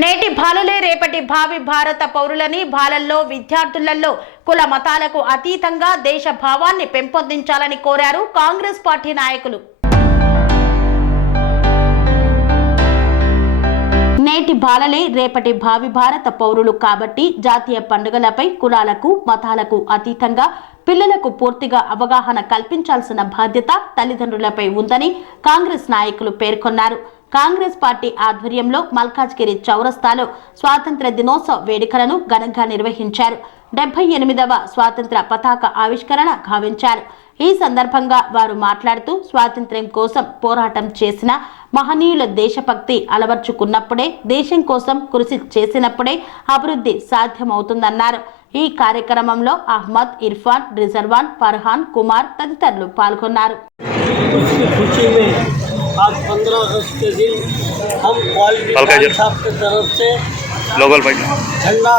నేటి బాలలే రేపటి భావి భారత పౌరులని బాలల్లో విద్యార్థులలో కుల మతాలకు అతీతంగా దేశ భావాన్ని పెంపొందించాలని కోరారు కాంగ్రెస్ పార్టీ నాయకులు. నేటి బాలలే రేపటి భావి భారత పౌరులు కాబట్టి జాతీయ పండుగలపై కులాలకు మతాలకు అతీతంగా పిల్లలకు పూర్తిగా అవగాహన కల్పించాల్సిన బాధ్యత తల్లిదండ్రులపై ఉందని కాంగ్రెస్ నాయకులు పేర్కొన్నారు. కాంగ్రెస్ పార్టీ ఆధ్వర్యంలో మల్కాజ్గిరి చౌరస్తాలో స్వాతంత్ర దినోత్సవ వేడుకలను ఘనంగా నిర్వహించారు. 78వ స్వాతంత్ర పతాక ఆవిష్కరణ గావించారు. ఈ సందర్భంగా వారు మాట్లాడుతూ స్వాతంత్ర్యం కోసం పోరాటం చేసిన మహనీయుల దేశభక్తి అలవర్చుకున్నప్పుడే దేశం కోసం కృషి చేసినప్పుడే అభివృద్ధి సాధ్యమవుతుందన్నారు. ఈ కార్యక్రమంలో అహ్మద్, ఇర్ఫాన్, రిజర్వాన్, ఫర్హాన్, కుమార్ తదితరులు పాల్గొన్నారు. आज 15 अगस्त के दिन हम क्वालिटी साहब की तरफ से ग्लोबल झंडा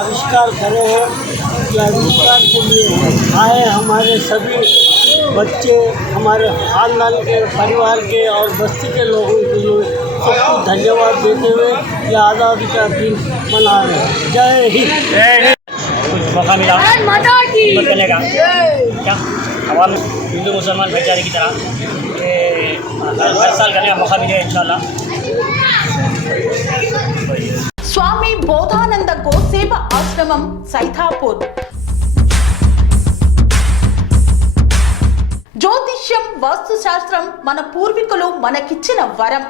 आविष्कार करे हैं कि आविष्कार के लिए आए हमारे सभी बच्चे, हमारे खानदान के, परिवार के और बस्ती के लोगों के लिए सबको धन्यवाद देते हुए ये आज़ादी का दिन मना रहे हैं. जय हिंद. मौका मिला करने का क्या आवाम हिंदू मुसलमान भाईचारे की तरह हर साल करने का मौका मिलेगा इंशाल्लाह. స్వామి బోధానంద గోసేవ ఆశ్రమం సైథాపూర్. జ్యోతిష్యం, వాస్తుశాస్త్రం మన పూర్వీకులు మనకిచ్చిన వరం.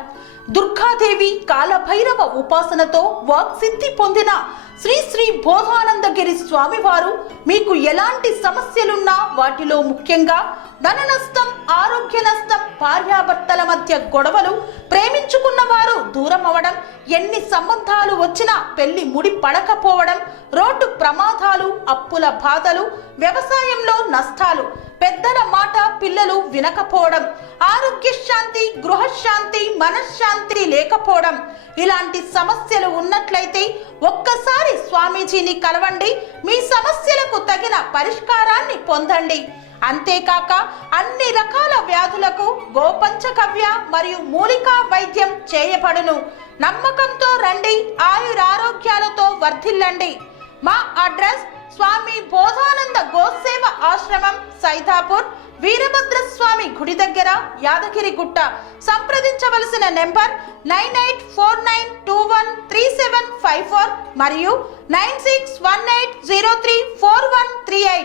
దుర్గాదేవి, కాలభైరవ ఉపాసనతో వాక్సిద్ధి పొందిన శ్రీ శ్రీ బోధానందగిరి స్వామివారు మీకు ఎలాంటి సమస్యలున్నా, వాటిలో ముఖ్యంగా ధన నష్టం, ఆరోగ్య నష్టం, భార్యాభర్తల మధ్య గొడవలు, ప్రేమించుకున్న వారు దూరం అవడం, ఎన్ని సంబంధాలు వచ్చినా పెళ్లి ముడి పడకపోవడం, రోడ్డు ప్రమాదాలు, అప్పుల బాధలు, వ్యవసాయంలో నష్టాలు, పెద్దల మాట పిల్లలు వినకపోవడం, ఆరోగ్య శాంతి, గృహశాంతి, మనశ్శాంతి లేకపోవడం, ఇలాంటి సమస్యలు ఉన్నట్లయితే ఒక్కసారి స్వామీజీని కలవండి. మీ సమస్యలకు తగిన పరిష్కారాన్ని పొందండి. అంతేకాక అన్ని రకాల వ్యాధులకు గోపంచగవ్య మరియు మూలికా వైద్యం చేయబడును. నమ్మకంతో రండి, ఆయురారోగ్యాలతో వర్ధిల్లండి. మా అడ్రస్ స్వామి బోధానంద గోసేవ ఆశ్రమం, సైథాపూర్, వీరభద్రస్వామి గుడి దగ్గర, యాదగిరిగుట్ట. సంప్రదించవలసిన నెంబర్ 9849213754 మరియు 9618034138.